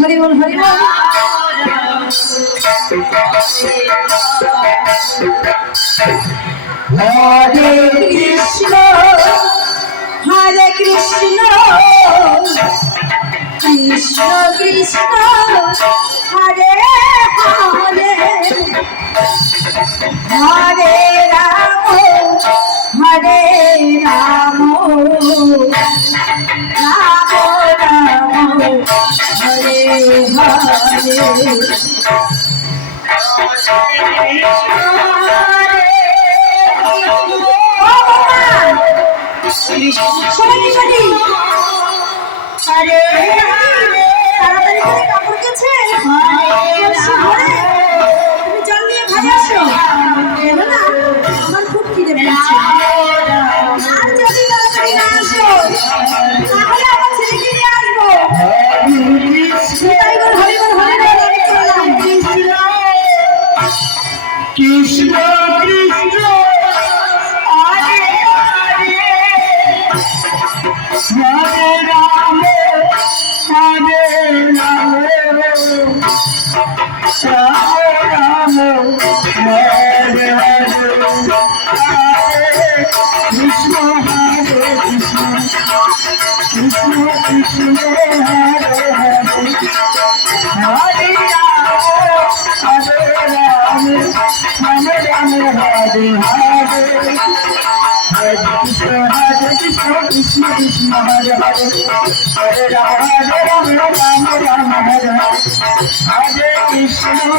হরি বল হরি বল। হরে কৃষ্ণ হরে কৃষ্ণ কৃষ্ণ কৃষ্ণ হরে হরে হরে রাম হরে রাম রাম রাম হরে হরে। আমার খুব খিদে পেয়েছে, আর যদি তাড়াতাড়ি না আসো তাহলে আমার ছেলেকে নিয়ে আসবো। তাই বল হরি বল হরি বল। আমি চললাম। কৃষ্ণ কৃষ্ণ হরে হরে রাম হরে রাম রাম হরে হরে কৃষ্ণ হরে কৃষ্ণ কৃষ্ণ কৃষ্ণ হরে হরে হরে রাম হরে রাম রাম হরে হরে হরে কৃষ্ণ কৃষ্ণ কৃষ্ণ হরে হরে হরে রাম রাম রাম হরে হরে কৃষ্ণ হরে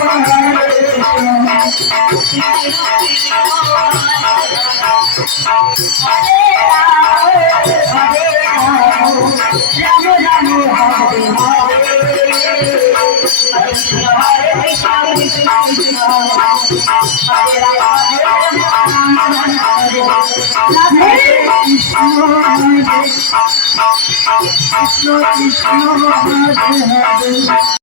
Krishna Krishna Krishna Hare Hare